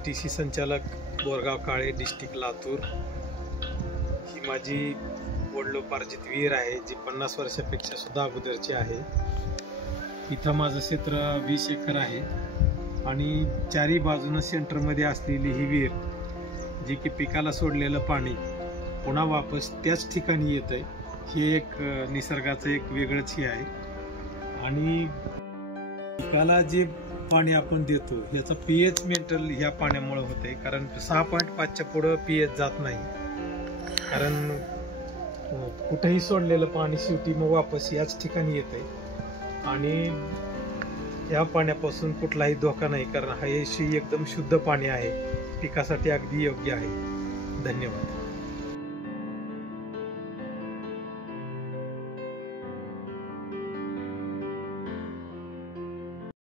ITC संचालक बोरगाव काळे, district Latur. ही माझी वडिलोपार्जित विहीर आहे, जी 50 वर्षापेक्षा सुद्धा अगोदरची आहे। इथं माझं क्षेत्र 20 एकर आहे आणि चारी बाजूने सेंटरमध्ये असलेली ही विहीर, जी की पिकाला सोडलेलं पाणी पुन्हा वापस त्याच ठिकाणी येतंय, हे एक निसर्गाचं एक वेगळंच हे आहे। आणि पिकाला जे पाणी आपण देतो याचा pH मेंटेन ह्या पाण्यामुळे होते, कारण 6.5च्या पुढे pH जात नाही, कारण कुठेही सोडलेलं पाणी शेवटी मग वापस याच ठिकाणी येते आणि या पाण्यापासून कुठलाही धोका नाही, कारण हे एकदम शुद्ध पाणी आहे, पिकासाठी अगदी योग्य आहे। धन्यवाद।